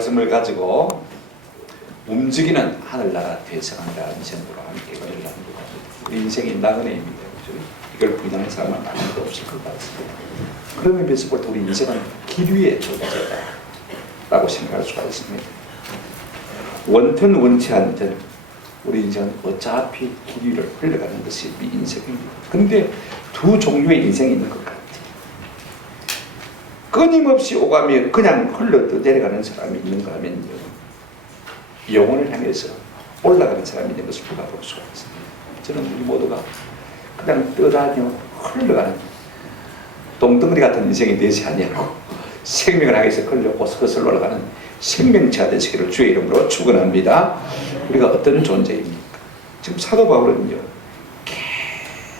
말씀을 가지고 움직이는 하늘나라 대성이라는 제목으로 함께 은혜를 나누고 합니다. 우리 인생이 나그네입니다. 이걸 부인하는 사람은 아무도 없을 것 같습니다. 그런 의미에서 볼 때 우리 인생은 길 위의 존재다라고 생각할 수가 있습니다. 원튼 원치 않든 우리 인생은 어차피 길 위를 흘러가는 것이 우리 인생입니다. 그런데 두 종류의 인생이 있는 것 같아요. 끊임없이 오가며 그냥 흘러 내려가는 사람이 있는가 하면요, 영혼을 향해서 올라가는 사람이 있는 것을 우리가 볼 수가 있습니다. 저는 우리 모두가 그냥 떠다녀 흘러가는 동덩어리 같은 인생이 되지 아니하고 생명을 향해서 흘러 고스고스 올라가는 생명체가 되시기를 주의 이름으로 축원합니다. 우리가 어떤 존재입니까? 지금 사도 바울은요,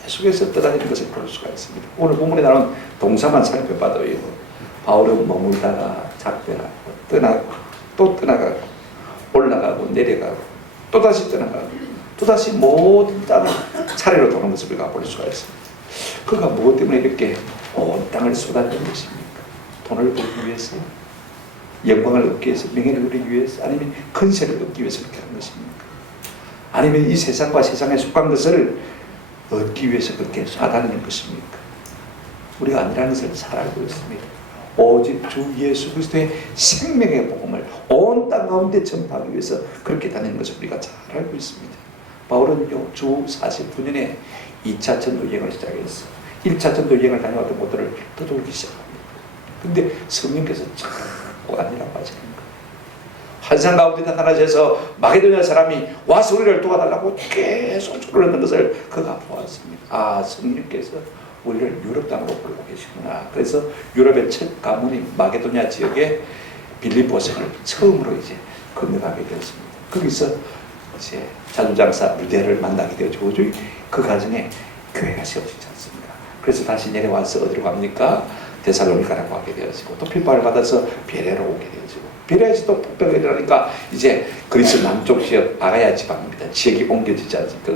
계속해서 떠다니는 것을 볼 수가 있습니다. 오늘 본문에 나온 동사만 살펴봐도요, 바울은 머물다가 작별하고 떠나고 또 떠나가고 올라가고 내려가고 또다시 떠나가고 또다시 모든 땅을 차례로 도는 것을 우리가 볼 수가 있습니다. 그가 무엇 때문에 이렇게 온 땅을 쏟아낸 것입니까? 돈을 벌기 위해서? 영광을 얻기 위해서? 명예를 누리기 위해서? 아니면 권세를 얻기 위해서 그렇게 하는 것입니까? 아니면 이 세상과 세상에 속한 것을 얻기 위해서 그렇게 쏟아내는 것입니까? 우리가 아니라는 것을 잘 알고 있습니다. 오직 주 예수 그리스도의 생명의 복음을 온 땅 가운데 전파하기 위해서 그렇게 다니는 것을 우리가 잘 알고 있습니다. 바울은요, 주 49년에 2차 전도 여행을 시작했어. 1차 전도 여행을 다녀왔던 곳들을 떠돌기 시작합니다. 근데 성령께서 자꾸 아니라고 하시는 거예요. 환상 가운데 나타나셔서 마게도냐 사람이 와서 우리를 도와달라고 계속 조를 넣는 것을 그가 보았습니다. 아, 성령께서 우리를 유럽 땅으로 불고 계시구나. 그래서 유럽의 첫 가문인 마게도냐 지역에 빌립보성을 처음으로 이제 건너가게 되었습니다. 거기서 이제 자주장사 루데를 만나게 되었죠. 그 과정에 교회가 세워지지 않습니까? 그래서 다시 내려와서 어디로 갑니까? 데살로니가라고 하게 되어지고, 또 핍박을 받아서 베레로 오게 되어지고, 베레에서 또 폭병이 일어나니까 이제 그리스 남쪽 지역 아가야 지방입니다. 지역이 옮겨지지 않습니까?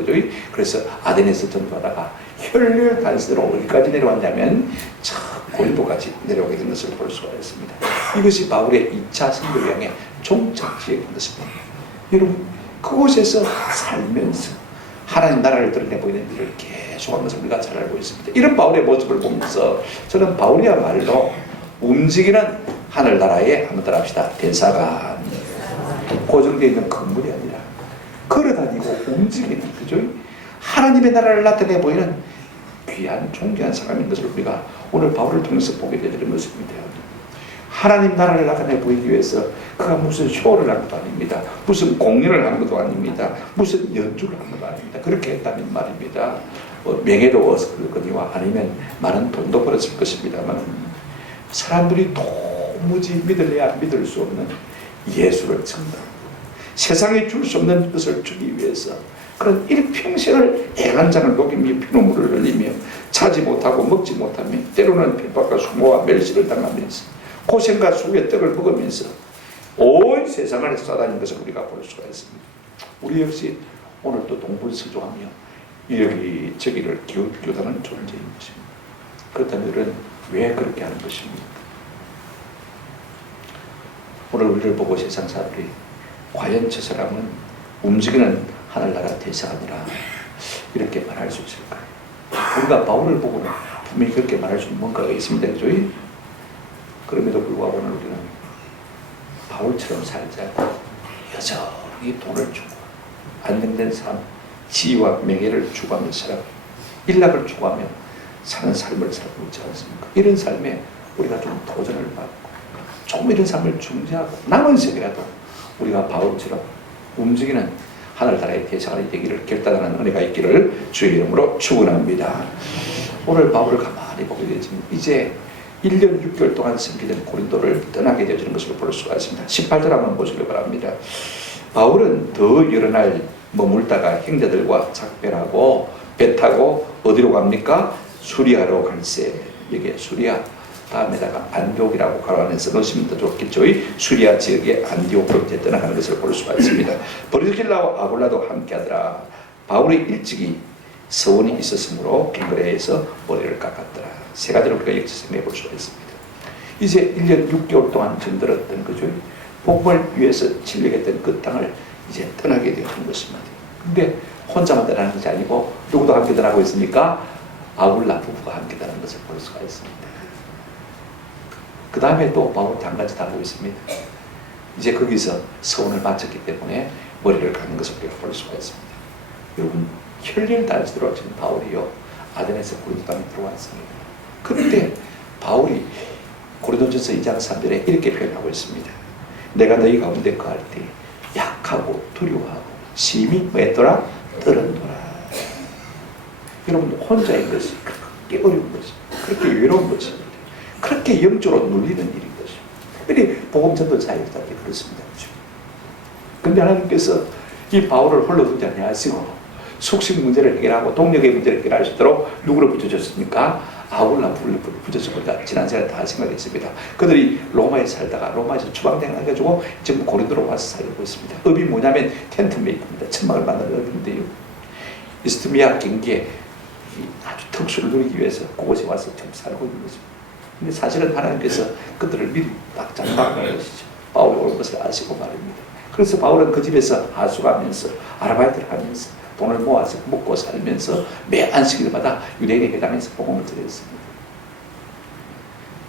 그래서 아덴에서 전도하다가 혈류 단서로 어디까지 내려왔냐면 저 고린도까지 내려오게 된 것을 볼 수가 있습니다. 이것이 바울의 2차 선교 여행의 종착 지역인 것입니다. 여러분, 그곳에서 살면서 하나님 나라를 드러내 보이는 일을 계속한 것을 우리가 잘 알고 있습니다. 이런 바울의 모습을 보면서 저는 바울이야말로 움직이는 하늘나라의, 한번 따라합시다, 대사관, 고정되어 있는 건물이 아니라 걸어다니고 움직이는, 그죠? 하나님의 나라를 나타내 보이는 귀한 존귀한 사람인 것을 우리가 오늘 바울을 통해서 보게 되는 것입니다. 하나님 나라를 나타내 보이기 위해서 그가 무슨 쇼를 한 것도 아닙니다. 무슨 공연을 한 것도 아닙니다. 무슨 연주를 한 것도 아닙니다. 그렇게 했다면 말입니다, 명예도 얻었거니와 아니면 많은 돈도 벌었을 것입니다만 사람들이 도무지 믿을래야 믿을 수 없는 예수를 증거, 세상에 줄 수 없는 것을 주기 위해서 그런 일평생을 애간장을 녹이며 피눈물을 흘리며 자지 못하고 먹지 못하며 때로는 핍박과 수모와 멸시를 당하면서 고생과 수고의 떡을 먹으면서 온 세상을 쏴다닌 것을 우리가 볼 수가 있습니다. 우리 역시 오늘도 동분서주하며 여기저기를 기웃기웃하는 존재인 것입니다. 그렇다면 우리는 왜 그렇게 하는 것입니까? 오늘 우리를 보고 세상 사람들이 과연 저 사람은 움직이는 하늘나라 대사관이라 이렇게 말할 수 있을까요? 우리가 바울을 보고는 분명히 그렇게 말할 수 있는 뭔가가 있습니다. 그죠? 그럼에도 불구하고 오늘 우리는 바울처럼 살자고 여전히 돈을 주고 안정된 삶, 지위와 명예를 추구하며 살아 일락을 추구하며 사는 삶을 살고 있지 않습니까? 이런 삶에 우리가 좀 도전을 받고 조금 이런 삶을 중지하고 남은 세계라도 우리가 바울처럼 움직이는 하늘나라의 대사관이 되기를 결단하는 은혜가 있기를 주의 이름으로 축원합니다. 오늘 바울을 가만히 보게 되지만 이제 1년 6개월 동안 섬기던 고린도를 떠나게 되어지는 것을 볼 수가 있습니다. 18절 한번 보시기 바랍니다. 바울은 더 여러 날 머물다가 형제들과 작별하고 배 타고 어디로 갑니까? 수리아로 갈세. 여기에 수리아, 다음에다가 안디옥이라고 가로 안에서 넣으시면 더 좋겠죠. 수리아 지역의 안디옥으로 이제 떠나가는 것을 볼 수가 있습니다. 브리스길라와 아굴라도 함께하더라. 바울이 일찍이 서원이 있었으므로 갱그레에서 머리를 깎았더라. 세 가지를 우리가 역지생해 볼 수가 있습니다. 이제 1년 6개월 동안 전들었던 그죠? 복음을 위해서 진력했던 그 땅을 이제 떠나게 되는 것입니다. 근데 혼자만 떠나는 것이 아니고 누구도 함께 떠나고 있습니까? 아굴라 부부가 함께 떠나는 것을 볼 수가 있습니다. 그 다음에 또 바울도 한 가지 다 하고 있습니다. 이제 거기서 서원을 마쳤기 때문에 머리를 깎는 것을 우리가 볼 수가 있습니다. 여러분, 혈일 단수로 지금 바울이요 아덴에서 고린도 땅에 들어왔습니다. 그때 바울이 고린도전서 2장 3절에 이렇게 표현하고 있습니다. 내가 너희 가운데 거할 때 약하고 두려워하고 심히 뭐했더라? 떨었노라. 여러분, 혼자인 것이 그렇게 어려운 것이, 그렇게 외로운 것입니다. 그렇게 영적으로 눌리는 일인 것입니다. 특별히 복음 전도 자유자들이 그렇습니다. 그런데 하나님께서 이 바울을 홀로 두지 아니하시고 숙식 문제를 해결하고 동력의 문제를 해결할 수 있도록 누구를 붙여줬습니까? 아굴라 부부를 붙여줬습니다. 지난 시간에 다 생각했습니다. 그들이 로마에 살다가 로마에서 추방당해가지고 지금 고린도로 와서 살고 있습니다. 업이 뭐냐면 텐트 메이커입니다. 천막을 만드는 업인데요. 이스트미아 경기에 아주 특수를 누리기 위해서 그곳에 와서 지금 살고 있는 것입니다. 근데 사실은 하나님께서 그들을 미리 딱 장막하는 것이죠. 바울이 올 것을 아시고 말입니다. 그래서 바울은 그 집에서 하숙하면서 아르바이트를 하면서 돈을 모아서 먹고 살면서 매 안식일마다 유대인의 회당에서 복음을 드렸습니다.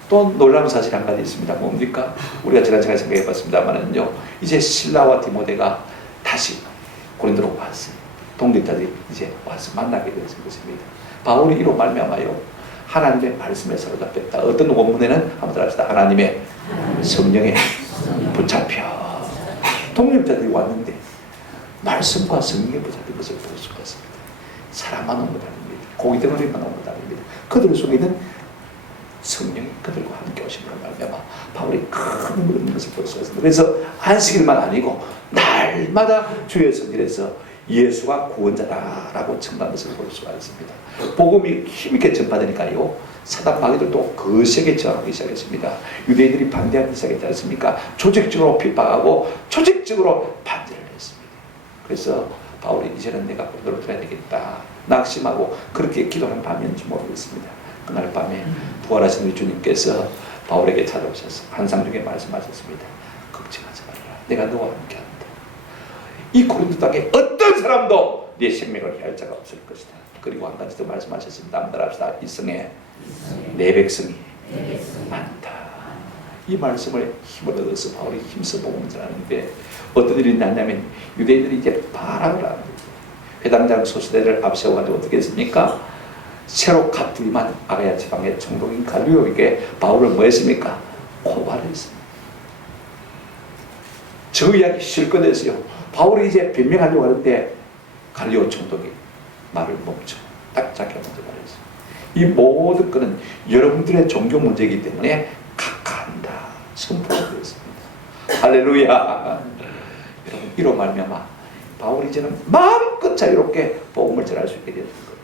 또 놀라운 사실 한 가지 있습니다. 뭡니까? 우리가 지난 시간에 생각해 봤습니다만은요, 이제 실라와 디모데가 다시 고린도로 왔어요. 독립자들이 이제 와서 만나게 되는 것입니다. 바울이 이로 말미암아요, 하나님의 말씀에 사로잡혔다. 어떤 원문에는 한번 들어봅시다. 하나님의 성령에 붙잡혀. 독립자들이 왔는데 말씀과 성령에 붙잡힌 것을 볼 수가 있습니다. 사람만 온 것 아닙니다. 고기 덩어리만 온 것 아닙니다. 그들 속에는 성령이 그들과 함께 오신 것을 말미암아 바울이 큰 힘을 얻는 것을 볼 수가 있습니다. 그래서 안식일만 아니고 날마다 주의 성전에서 예수가 구원자다라고称한 것을 볼 수가 있습니다. 복음이 힘있게 전파되니까요, 사단 마귀들도 거세게 저항하기 시작했습니다. 유대인들이 반대하기 시작했지 않습니까? 조직적으로 핍박하고 조직적으로 반대를 했습니다. 그래서 바울이 이제는 내가 고린도로 들어야 되겠다 낙심하고 그렇게 기도하는 밤이었는지 모르겠습니다. 그날 밤에 부활하신 우리 주님께서 바울에게 찾아오셔서 환상 중에 말씀하셨습니다. 걱정하지 말아라. 내가 너와 함께한다. 이 고린도 땅에 어떤 사람도 네 생명을 해할 자가 없을 것이다. 그리고 한 가지 더 말씀하셨습니다. 한번 따라합시다. 이 성에 내 백성이 많다. 이 말씀을 힘을 얻어서 바울이 힘써 복음을 전하는데 어떤 일이 났냐면 유대인들이 이제 바람을 합니다. 회당장 소수대를 앞세워가지고 어떻게 했습니까? 새로 갓 부임한 아가야 지방의 총독인 갈리오에게 바울을 뭐 했습니까? 고발했습니다. 저 이야기 실컷 했어요. 바울이 이제 변명하려고 하는데 갈리오 총독이 말을 멈춰 딱 잡게 먼저 말했어요. 이 모든 것은 여러분들의 종교 문제이기 때문에 각하한다 선포가 되었습니다. 할렐루야. 여러분 이로 말미암아 바울이 이제는 마음껏 자유롭게 복음을 전할 수 있게 되었던 거예요.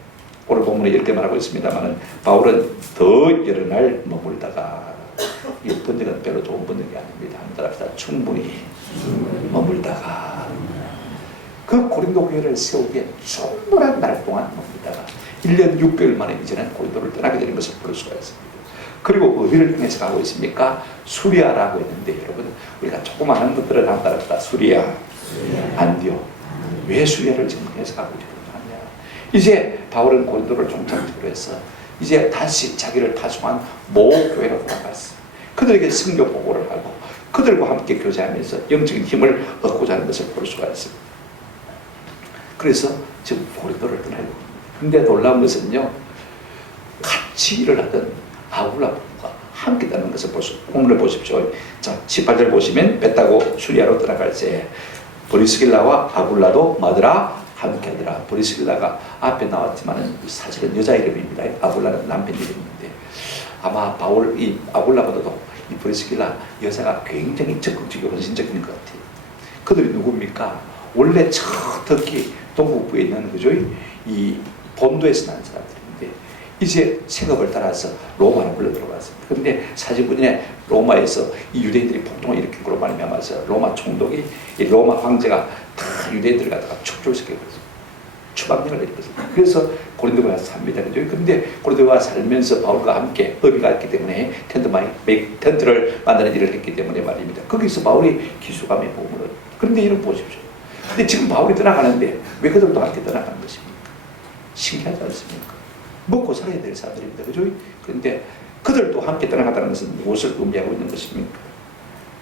오늘 본문에 이렇게 말하고 있습니다만 바울은 더 여러 날 머물다가, 이 번역은 별로 좋은 번역이 아닙니다. 한번 합시다. 충분히 머물다가, 그 고린도 교회를 세우기에 충분한 날 동안 머물다가 1년 6개월 만에 이제는 고린도를 떠나게 되는 것을 볼 수가 있습니다. 그리고 어디를 향해서 가고 있습니까? 수리아라고 했는데 여러분 우리가 조그마한 것들을 다 따랐다. 수리아, 안디옥. 왜 수리아를 지금 향해서 가고 있는 거냐? 이제 바울은 고린도를 종착지로 해서 이제 다시 자기를 파송한 모교회로 돌아갔어요. 그들에게 성경 보고를 하고 그들과 함께 교제하면서 영적인 힘을 얻고자 하는 것을 볼 수가 있습니다. 그래서 지금 고린도를 떠나려고 합니다. 근데 놀라운 것은요, 같이 일을 하던 아굴라분과 함께 떠나는 것을 본문을 보십시오. 자, 18절 보시면 배 타고 수리아로 떠나갈 때 브리스길라와 아굴라도 마더라 함께 하더라. 브리스길라가 앞에 나왔지만은 사실은 여자 이름입니다. 아굴라는 남편 이름인데 아마 바울 이 아굴라보다도 이 브리스길라 여자가 굉장히 적극적이고 헌신적인 것 같아요. 그들이 누굽니까? 원래 저 터키 동북부에 있는 그죠? 이 본도에서 난 사람들인데 이제 생업을 따라서 로마로 불러 들어갔습니다. 그런데 40분에 로마에서 이 유대인들이 폭동을 일으킨 걸로 말미암아서 로마 총독이 이 로마 황제가 다 유대인들을 갖다가 축출시켜버렸습니다. 추방령을 내렸습니다. 그래서 고린도에 와서 삽니다. 그죠? 그런데 고린도에 와서 살면서 바울과 함께 의미가 있기 때문에 텐트를 만드는 일을 했기 때문에 말입니다. 거기서 바울이 기수감에 보물을. 그런데 이런 보십시오. 근데 지금 바울이 떠나가는데 왜 그들도 함께 떠나가는 것입니까? 신기하지 않습니까? 먹고 살아야 될 사람들입니다. 그죠? 그런데 그들도 함께 떠나갔다는 것은 무엇을 의미하고 있는 것입니까?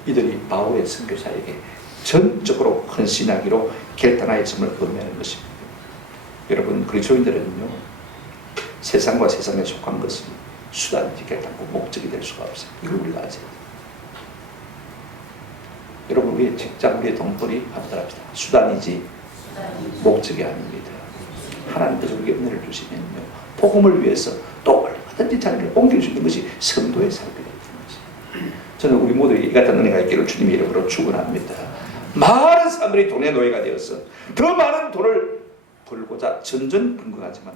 이들이 바울의 선교사에게 전적으로 헌신하기로 결단하였음을 의미하는 것입니다. 여러분 그리스도인들은요, 세상과 세상에 속한 것은 수단이지 결단코 목적이 될 수가 없어요. 이걸 우리가 아세요. 여러분 우리의 직장, 우리의 돈벌이 한번 합시다. 수단이지 목적이 아닙니다. 하나님께서 우리에게 은혜를 주시면요, 복음을 위해서 또 얼마든지 자리를 옮길 수 있는 것이 성도의 삶이 되는 것입니다. 저는 우리 모두에게 이 같은 은혜가 있기를 주님의 이름으로 축원합니다. 많은 사람들이 돈의 노예가 되어서 더 많은 돈을 벌고자 전전긍긍하지만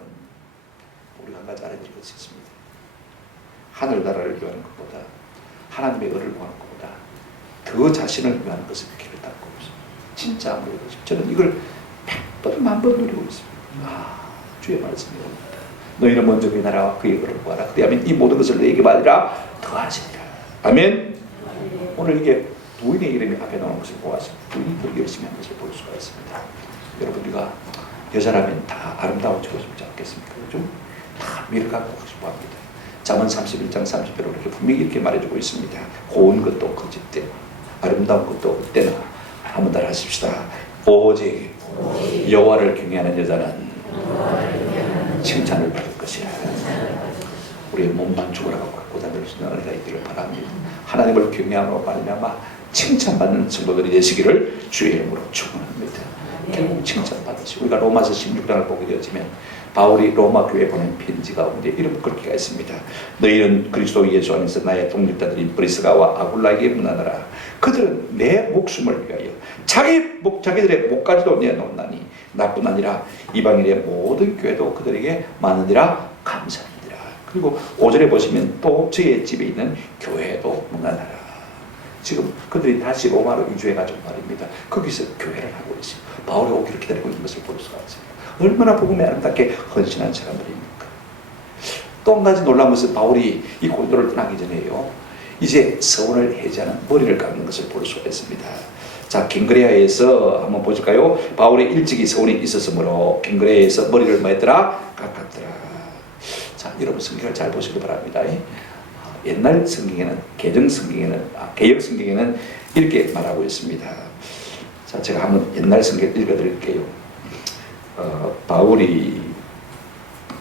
우리가 한 가지 알아야 될 것이 있습니다. 하늘나라를 위하는 것보다 하나님의 은혜를 구하는 것보다 더 자신을 위하는 것을 길을 닦고 있습니다. 진짜 아무래도 저는 이걸 100번, 1000번 누리고 있습니다. 주의 말씀입니다. 너희는 먼저 그의 나라와 그의 의를 구하라. 그리하면 이 모든 것을 너희에게 받으라 더하시리라. 아멘. 오늘 이게 부인의 이름이 앞에 나오는 것을 보아서 부인이 그렇게 열심히 한 것을 볼 수가 있습니다. 여러분 우리가 여자라면 다 아름다워지고 싶지 않겠습니까? 좀 다 미를 갖고 싶어 합니다. 잠언 31장 30절로 이렇게 분명히 이렇게 말해주고 있습니다. 고운 것도 거짓되고 아름다운 것도 헛되나. 한번 따라 하십시다. 오직 여호와를 경외하는 여자는 칭찬을 받을 것이라. 우리의 몸만 죽으라고 고단될 수 있는 은혜가 있기를 바랍니다. 하나님을 경외함으로 말미암아 칭찬받는 성도들이 되시기를 주의 이름으로 축원합니다. 결국 칭찬받으시고, 우리가 로마서 16장을 보게 되어지면 바울이 로마 교회에 보낸 편지 가운데 이런 글귀가 있습니다. 너희는 그리스도 예수 안에서 나의 동력자들인 브리스가와 아굴라에게 문하노라. 그들은 내 목숨을 위하여 자기들의 목까지도 내놓나니 나뿐 아니라 이방인의 모든 교회도 그들에게 많으니라 감사합니다. 그리고 5절에 보시면 또 저의 집에 있는 교회도 문하노라. 지금 그들이 다시 로마로 이주해가지고 말입니다. 거기서 교회를 하고 있어요. 바울이 오기를 기다리고 있는 것을 볼 수가 있습니다. 얼마나 복음에 아름답게 헌신한 사람들입니까? 또 한 가지 놀라운 것은 바울이 이 고린도를 떠나기 전에요, 이제 서원을 해제하는 머리를 깎는 것을 볼 수가 있습니다. 자, 갱그레아에서 한번 보실까요? 바울이 일찍이 서원이 있었으므로 갱그레아에서 머리를 뭐 했더라? 깎았더라. 자, 여러분 성경을 잘 보시기 바랍니다. 옛날 성경에는, 개역 성경에는 이렇게 말하고 있습니다. 자, 제가 한번 옛날 성경 읽어드릴게요. 바울이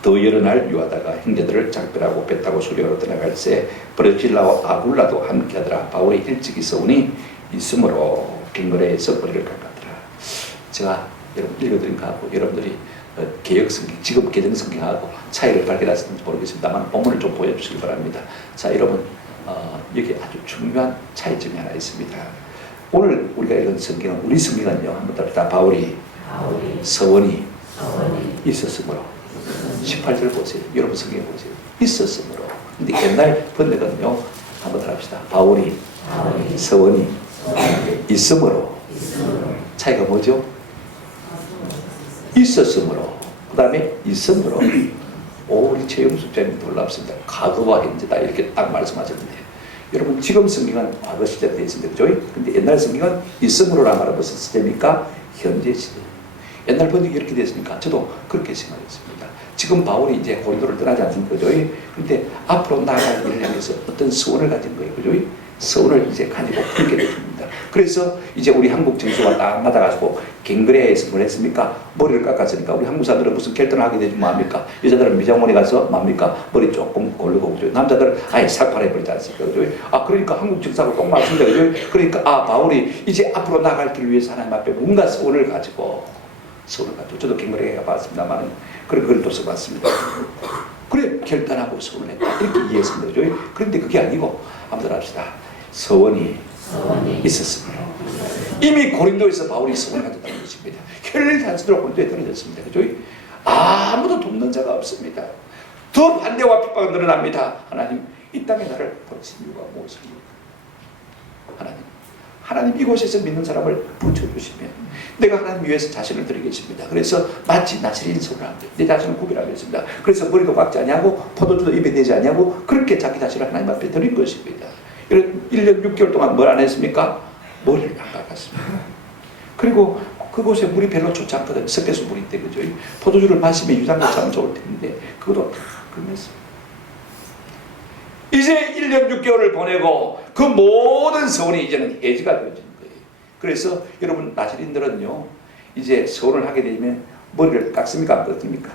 더 여러 날 유하다가 형제들을 작별하고 배 타고 수리하러 떠나갈 새 브리스길라와 아굴라도 함께하더라. 바울이 일찍이 서운이 있으므로 갱그레아에서 머리를 깎았더라. 제가 여러분 읽어드린 거하고 여러분들이 개역 성경, 지금 개정 성경하고 차이를 발견하셨는지 모르겠습니다만 본문을 좀 보여주시기 바랍니다. 자, 여러분 여기 아주 중요한 차이점이 하나 있습니다. 오늘 우리가 읽은 성경은, 우리 성경은요, 한번 답니다. 바울이 서원이 있었으므로. 18절 보세요. 여러분 성경 보세요. 있었으므로. 근데 옛날 번역은요, 한번 답합시다. 바울이 서원이 있으므로. 차이가 뭐죠? 있었으므로. 그 다음에 있으므로. 우리 최영숙자님 놀랍습니다. 과거와 현재다 이렇게 딱 말씀하셨는데, 여러분 지금 성경은 과거 시제로 되어 있습니다. 그죠? 근데 옛날 성경은 있으므로라는 말은 무슨 시제입니까? 현재 시제. 옛날 번역이 이렇게 됐으니까 저도 그렇게 생각했습니다. 지금 바울이 이제 고린도를 떠나지 않습니까? 그죠? 그런데 앞으로 나아갈 일을 향해서 어떤 소원을 가진 거예요. 그죠? 소원을 이제 가지고 그렇게 되십니다. 그래서 이제 우리 한국 정수가 딱 맞아가지고 갱그레아에서 뭘 했습니까? 머리를 깎았으니까 우리 한국 사람들은 무슨 결단을 하게 되지 뭡니까? 여자들은 미장원에 가서 뭡니까? 머리 조금 고르고, 그죠? 남자들은 아예 삭발해버리지 않습니까? 그죠? 그러니까 한국 정사하고 꼭 맞습니다. 그죠? 그러니까 바울이 이제 앞으로 나갈 길을 위해서 하나님 앞에 뭔가 소원을 가지고, 저도 갱그레아에 가봤습니다만 그런 글을 또 써봤습니다. 그래 결단하고 소원을 했다 이렇게 이해했습니다. 그죠? 그런데 그게 아니고 한번 합시다. 서원이 있었으므로. 이미 고린도에서 바울이 서원을 가졌다는 것입니다. 혈혈 단수로 고린도에 떨어졌습니다. 그죠? 아무도 돕는 자가 없습니다. 더 반대와 핍박은 늘어납니다. 하나님, 이 땅에 나를 보내신 이유가 무엇입니까? 하나님 이곳에서 믿는 사람을 붙여주시면 내가 하나님 위해서 자신을 드리겠습니다. 그래서 마치 나시린 소리를 합니다. 내 자신을 구별하겠습니다. 그래서 머리도 깎지 아니하고 포도주도 입에 대지 아니하고 그렇게 자기 자신을 하나님 앞에 드린 것입니다. 1년 6개월 동안 뭘 안 했습니까? 머리를 안 깎았습니다. 그리고 그곳에 물이 별로 좋지 않거든요. 석회수 물이 있대, 그죠? 포도주를 마시면 유산균 참 좋을 텐데 그것도 다 금했습니다. 이제 1년 6개월을 보내고 그 모든 서원이 이제는 해지가 되어지는 거예요. 그래서 여러분 나시린들은요, 이제 서원을 하게 되면 머리를 깎습니까? 안 깎습니까?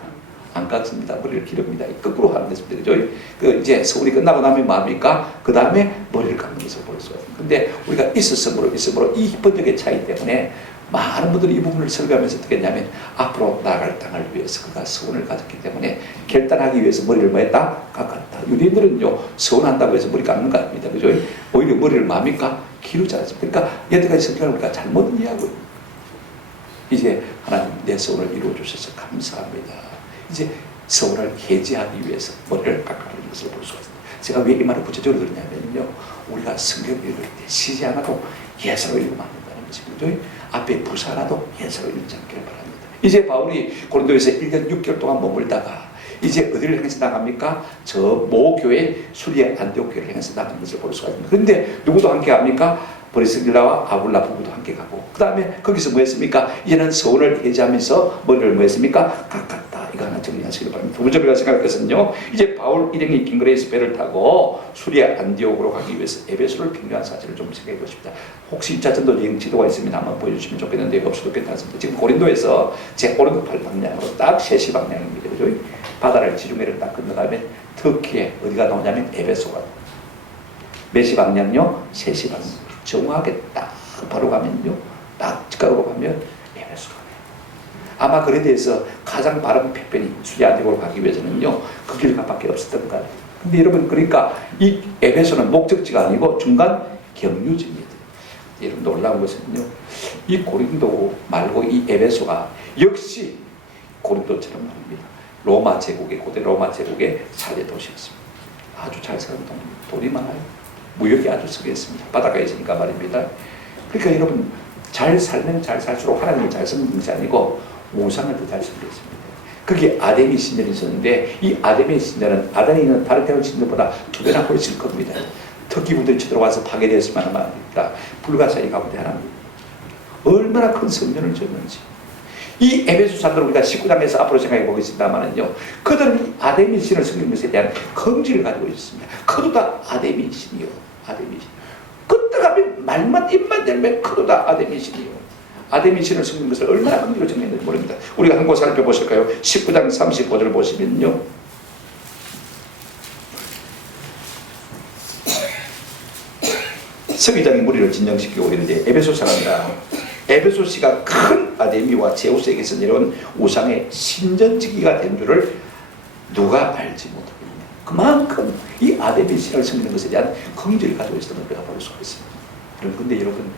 안 깎습니다. 머리를 기릅니다. 거꾸로 하는 것입니다. 그죠? 이제 서원이 끝나고 나면 뭡니까? 그 다음에 머리를 깎는 것을 볼 수가 있습니다. 근데 우리가 있었으므로 이 번역의 차이 때문에 많은 분들이 이 부분을 설교하면서 어떻게 했냐면 앞으로 나아갈 땅을 위해서 그가 서원을 가졌기 때문에 결단하기 위해서 머리를 뭐 했다? 깎았다. 유대인들은요, 서원한다고 해서 머리 깎는 거 아닙니다. 그죠? 오히려 머리를 뭡니까? 기르지 않습니까? 그러니까 여태까지 성경을 우리가 잘못 이해하고 있는. 이제 하나님 내 서원을 이루어 주셔서 감사합니다. 이제 서원을 해지하기 위해서 머리를 깎아주는 것을 볼 수가 있습니다. 제가 왜 이 말을 구체적으로 드리냐면요, 우리가 성경을 읽을 때 시지 하나도 예사로 읽으면 안 된다는 것입니다. 앞에 부사 하나도 예사로 읽지 않기를 바랍니다. 이제 바울이 고린도에서 1년 6개월 동안 머물다가 이제 어디를 향해서 나갑니까? 저 모교회 수리의 안디옥 교회를 향해서 나가는 것을 볼 수가 있습니다. 그런데 누구도 함께 합니까? 브리스길라와 아굴라 부부도 함께 가고, 그 다음에 거기서 뭐 했습니까? 이제는 서원을 해제하면서 머리를 뭐 했습니까? 깎았다. 이거 하나 정리하시기 바랍니다. 두 번째로 생각할 것은요, 이제 바울 일행이 빙그레에서 배를 타고 수리아 안디옥으로 가기 위해서 에베소를 경유한 사실을 좀 생각해 보십시다. 혹시 2차 전도 여행 지도가 있으면 한번 보여주시면 좋겠는데 없어도 괜찮습니다. 지금 고린도에서 제 오른쪽 팔 방향으로 딱 3시 방향입니다. 그죠? 바다를 지중해를 딱 건너가면 터키에 어디가 나오냐면 에베소가. 몇 시 방향요? 3시 방향. 정확하게 딱 바로 가면요, 딱 직각으로 가면 에베소가. 아마 그에 대해서 가장 바른 편편이 수리아 안디옥으로 가기 위해서는요, 그 길밖에 없었던 것 같아요. 근데 여러분, 그러니까 이 에베소는 목적지가 아니고 중간 경유지입니다. 여러분, 놀라운 것은요, 이 고린도 말고 이 에베소가 역시 고린도처럼 말입니다. 로마 제국의, 고대 로마 제국의 살대 도시였습니다. 아주 잘 사는 돈이 많아요. 무역이 아주 성했습니다. 바다가 있으니까 말입니다. 그러니까 여러분, 잘 살면 잘 살수록 하나님을 잘 쓰는 것이 아니고 우상을 더 잘 쓰게 했습니다. 그게 아데미 신전이 있었는데, 이 아데미 신전은 아단이 있는 다른 태양 신전보다 2배나 훨씬 큽니다. 터키분들이 쳐들어와서 파괴되었을 만한 말입니다. 불가사의 가운데 하나입니다. 얼마나 큰 성전을 지었는지. 이 에베소 사람들 우리가 19장에서 앞으로 생각해 보겠습니다만은요, 그들은 이 아데미 신을 섬기는 것에 대한 긍지를 가지고 있습니다. 그도 다 아데미 신이요, 아데미 신. 그때 가면 말만 입만 대면 그도 다 아데미 신이요, 아데미 신을 섬기는 것을 얼마나 긍지로 정했는지 모릅니다. 우리가 한 곳 살펴보실까요? 19장 35절 보시면요, 서기장이 무리를 진정시키고 있는데 에베소 사람이라, 에베소시가 큰 아데미와 제우스에게서 내려온 우상의 신전지기가 된 줄을 누가 알지 못합니다. 그만큼 이 아데미 신을 섬기는 것에 대한 긍지를 가지고 있었던 걸 우리가 볼 수가 있습니다. 그런데 여러분,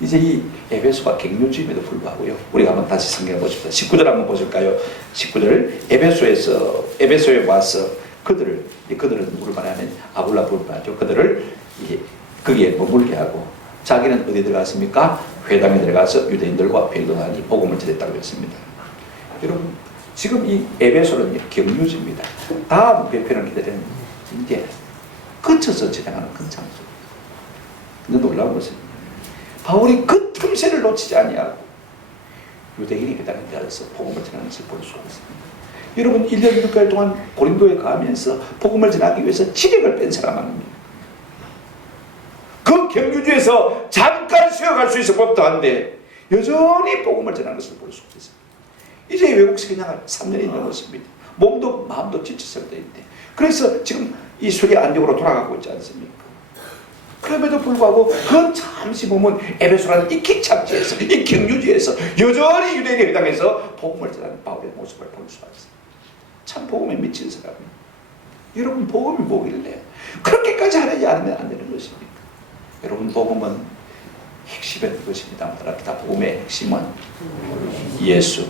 이제 이 에베소가 갱료주임에도 불구하고요, 우리가 한번 다시 성경을 보십시다. 19절 한번 보실까요? 19절, 에베소에 와서 그들은 누구를 말하면 아굴라불을 말하죠. 그들을 거기에 머물게 하고, 자기는 어디 들어갔습니까? 회당에 들어가서 유대인들과 변론하니 복음을 전했다고 했습니다. 여러분, 지금 이 에베소는 경유지입니다. 다음 배편을 기다리는 이제 거쳐서 진행하는 큰 장소. 근데 놀라운 것은 바울이 그 틈새를 놓치지 아니하고 유대인이 회당에 들어가서 복음을 전하는 것을 볼 수가 있습니다. 여러분, 1년 6개월 동안 고린도에 가면서 복음을 전하기 위해서 지력을 뺀 사람 아닙니까? 그 경유지에서 잠깐 쉬어갈 수 있을 법도 한데 여전히 복음을 전하는 것을 볼 수 있습니다. 이제 외국에서 그냥 3년이 넘었습니다. 몸도 마음도 지쳤을 때인데, 그래서 지금 이 수리아 안디옥으로 돌아가고 있지 않습니까? 그럼에도 불구하고 그 잠시 보면 에베소라는 이 기착지에서, 이 경유지에서 여전히 유대인의 회당에서 복음을 전하는 바울의 모습을 볼 수가 있습니다. 참 복음에 미친 사람이에요. 여러분, 복음이 뭐길래 그렇게까지 하지 않으면 안 되는 것입니까? 여러분, 복음은 핵심은 그것입니다. 다 복음의 핵심은 예수.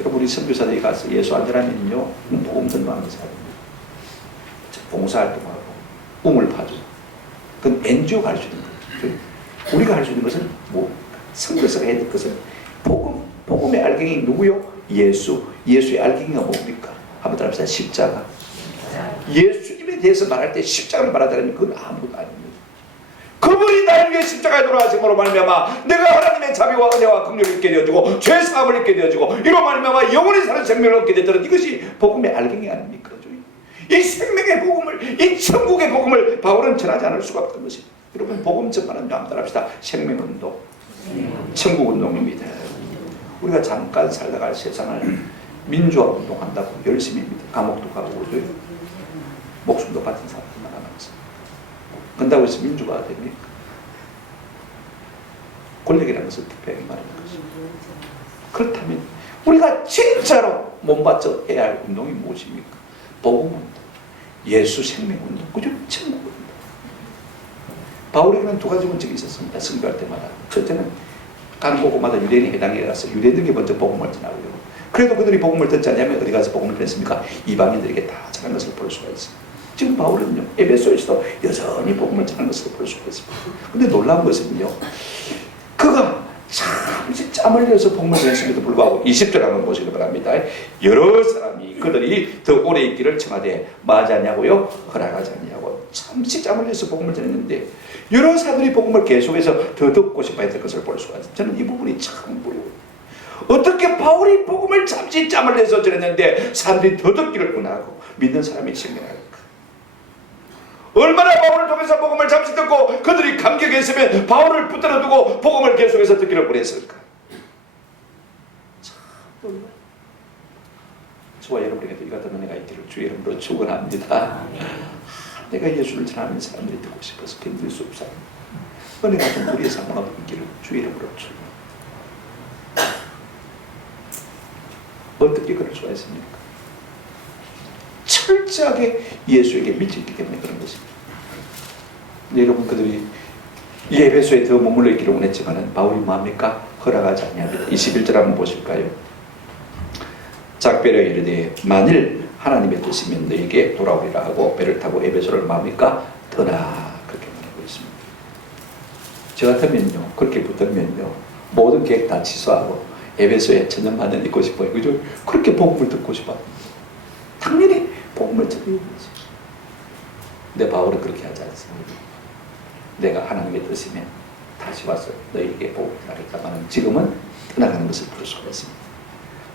여러분, 우리 선교사들이 가서 예수 안전하면요, 복음 전도하는 사람입니다. 봉사활동하고 꿈을 파주고, 그건 NGO가 할 수 있는 거예요. 우리가 할 수 있는 것은 뭐, 선교사가 해야 될 것은 복음의 알갱이 누구요? 예수. 예수의 알갱이가 뭡니까? 한번 따라합시다. 십자가. 예수님에 대해서 말할 때 십자가를 말하자면 그건 아무것도 아닙니다. 그분이 나를 위해 십자가에 돌아가심으로 말미암아 내가 하나님의 자비와 은혜와 긍휼을 얻게 되어지고 죄 사함을 얻게 되어지고 이로 말미암아 영원히 사는 생명을 얻게 되더라. 이것이 복음의 알갱이 아닙니까? 이 생명의 복음을, 이 천국의 복음을 바울은 전하지 않을 수가 없던 것입니다. 여러분, 복음 전파는 한번 따라합시다. 생명운동, 천국운동입니다. 우리가 잠깐 살다갈 세상을 민주화 운동한다고 열심히 합니다. 감옥도 가고 목숨도 바친 사람들 많아서. 그런다고 해서 민주화가 됩니까? 권력이라는 것을 투표하기 마련인 것입니다. 그렇다면 우리가 진짜로 몸바쳐 해야 할 운동이 무엇입니까? 복음운동, 예수 생명운동, 그죠? 천국운동. 바울에게는 두 가지 원칙이 있었습니다. 선교할 때마다. 첫째는 가는 곳마다 유대인의 회당에 가서 유대인들에게 먼저 복음을 전하고요. 그래도 그들이 복음을 듣지 않으면 어디 가서 복음을 전했습니까? 이방인들에게 다 전한 것을 볼 수가 있습니다. 지금 바울은요, 에베소에서도 여전히 복음을 전하는 것을 볼 수가 있습니다. 근데 놀라운 것은요, 그가 잠시 짬을 내서 복음을 전했음에도 불구하고 20절 한번 보시기 바랍니다. 여러 사람이 그들이 더 오래 있기를 청하되 맞았냐고요? 허락하지 않냐고. 잠시 짬을 내서 복음을 전했는데 여러 사람들이 복음을 계속해서 더 듣고 싶어 했던 것을 볼 수가 있습니다. 저는 이 부분이 참 보여요. 어떻게 바울이 복음을 잠시 짬을 내서 전했는데 사람들이 더 듣기를 원하고 믿는 사람이 생겨날까? 얼마나 바울을 통해서 복음을 잠시 듣고 그들이 감격했으면 바울을 붙들어 두고 복음을 계속해서 듣기를 원했을까? 참 놀라요. 저와 여러분에게도 이 같은 은혜가 있기를 주의 이름으로 축원합니다. 내가 예수를 전하는 사람들이 듣고 싶어서 견딜 수 없어. 은혜가 좀 우리의 삶과 있기를 주의 이름으로 축원합니다. 어떻게 그럴 수가 있습니까? 철저하게 예수에게 미치기 때문에 그런 것입니다. 여러분 그들이 이 에베소에 더 머물러 있기를 원했지만 바울이 뭐합니까? 허락하지 아니합니다. 21절 한번 보실까요? 작별에 이르되 만일 하나님의 뜻이면 너에게 돌아오리라 하고 배를 타고 에베소를 뭐합니까? 떠나 그렇게 말하고 있습니다. 저 같으면요 그렇게 붙들면요 모든 계획 다 취소하고 에베소에 전념받는 있고 싶어요. 그죠? 그렇게 복음을 듣고 싶어요. 당연히 복음을 듣고 있지. 근데 바울은 그렇게 하지 않습니다. 내가 하나님의 뜻이면 다시 와서 너희에게 복음을 전하겠다만 지금은 떠나가는 것을 볼 수가 있습니다.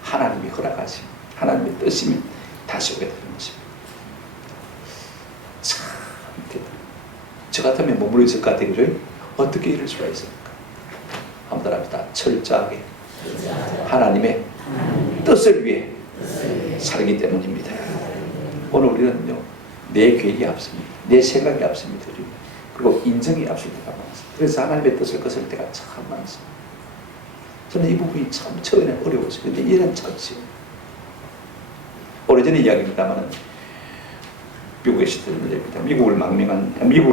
하나님이 허락하시면 하나님의 뜻이면 다시 오게 되는 것입니다. 참 저 같으면 머물러 있을 것 같아요. 그죠? 어떻게 이럴 수가 있습니까? 한번 합시다. 철저하게 하나님의 뜻을 위해 살기 때문입니다. 오늘 우리는요 내 계획이 앞섭니다. 내 생각이 앞섭니다. 그리고 인정이 앞설 때가 많습니다. 그래서 하나님의 뜻을 거슬 때가 참 많습니다. 저는 이 부분이 참 처음에는 어려웠어요. 근데 이제는 참 쉬워요. 오래전의 이야기입니다만 미국에 있을 때입니다. 미국으로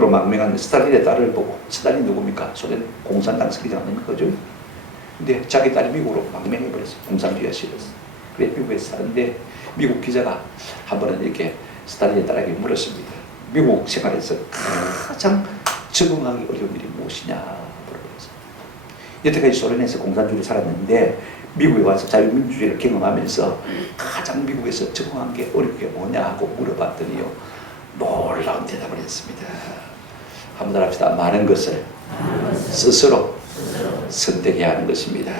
망명한 스탈린의 딸을 보고 스탈린이 누굽니까? 소련 공산당 서기장 아닙니까? 그죠? 근데 자기 딸이 미국으로 망명해버렸어요. 공산주의가 싫었어요. 그래 미국에서 사는데 미국 기자가 한 번은 이렇게 스탈린의 딸에게 물었습니다. 미국 생활에서 가장 적응하기 어려운 일이 무엇이냐 물어봤어요. 여태까지 소련에서 공산주의를 살았는데 미국에 와서 자유민주주의를 경험하면서 가장 미국에서 적응한 게 어려운 게 뭐냐 하고 물어봤더니요 놀라운 대답을 했습니다. 한번 합시다. 많은 것을 스스로 선택해야 하는 것입니다.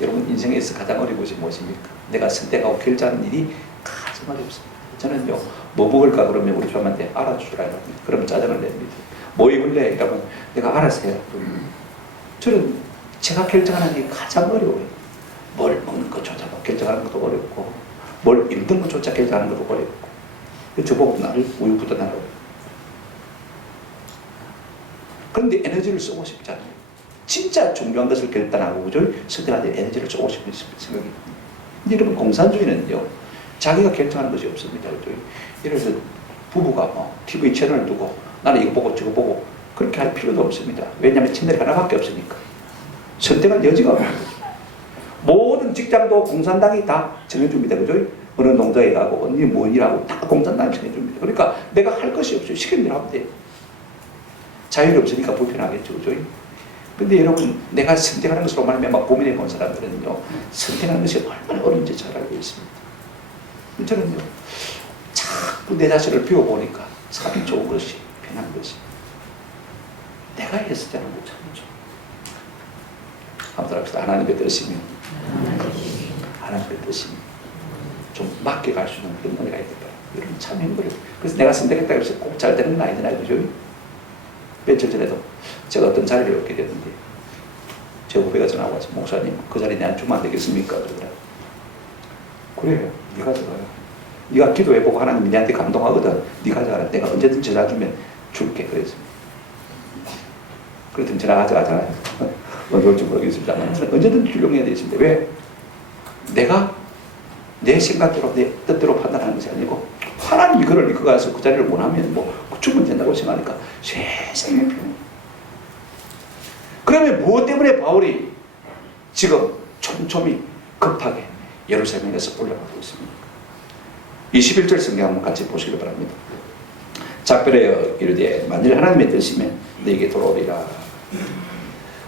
여러분 인생에서 가장 어려운 것이 무엇입니까? 내가 선택하고 결정하는 일이 가장 어렵습니다. 저는요 뭐 먹을까 그러면 우리 조한테 알아주라 합니다. 그럼 짜증을 냅니다. 뭐 입을래? 이러면 내가 알아서 해요. 저는 제가 결정하는 게 가장 어려워요. 뭘 먹는 것조차 결정하는 것도 어렵고 뭘 입는 것조차 결정하는 것도 어렵고 저보고 나를 우유부터 나라고. 그런데 에너지를 쓰고 싶지 않아요. 진짜 중요한 것을 결단하고 그죠? 선택할 때 에너지를 쓰고 싶은 생각이 듭니다. 근데 여러분 공산주의는요 자기가 결정하는 것이 없습니다. 그죠? 예를 들어서 부부가 뭐 TV 채널을 두고 나는 이거 보고 저거 보고 그렇게 할 필요도 없습니다. 왜냐하면 채널이 하나밖에 없으니까 선택할 여지가 없는 거죠. 모든 직장도 공산당이 다 정해줍니다. 그죠? 어느 농장에 가고 어느 뭔 일하고 다 공산당이 정해줍니다. 그러니까 내가 할 것이 없어요. 시키는 대로 하면 돼요. 자율이 없으니까 불편하겠죠. 그죠? 근데 여러분 내가 선택하는 것으로 말하면 고민해 본 사람들은요 선택하는 것이 얼마나 어려운지 잘 알고 있습니다. 저는요 자꾸 내 자신을 비워보니까 참 좋은 것이 편한 것이 내가 했을 때는 참 좋아. 한번 합시다. 하나님의 뜻이면 하나님의 뜻이면 좀 맡겨갈 수 있는 그런 은혜가 있겠다. 여러분 참 힘들어요. 그래서 내가 선택했다고 해서 꼭 잘 되는 건 아니잖아요. 그죠? 며칠 전에도 제가 어떤 자리를 얻게 됐는데 제 후배가 전화 와서 목사님 그 자리 내가 주면 안 되겠습니까? 그러더라고요. 그래요. 네가 들어요. 네가 기도해보고 하나님 네한테 감동하거든. 네가 가라. 내가 언제든 전화 주면 줄게. 그랬습니다. 그랬더니 전화 가져가잖아요. 언제 올지 모르겠습니다만 언제든 주용해야 되겠습니다. 왜? 내가 내 생각대로 내 뜻대로 판단하는 것이 아니고 하나님이 그걸 이끌어 가서 그 자리를 원하면 뭐 주면 된다고 생각하니까 세상에 편해. 그러면 무엇 때문에 바울이 지금 촘촘히 급하게 예루살렘에서 올라가고 있습니까? 21절 성경 한번 같이 보시기 바랍니다. 작별하여 이르되 만일 하나님의 뜻이면 너에게 돌아오리라.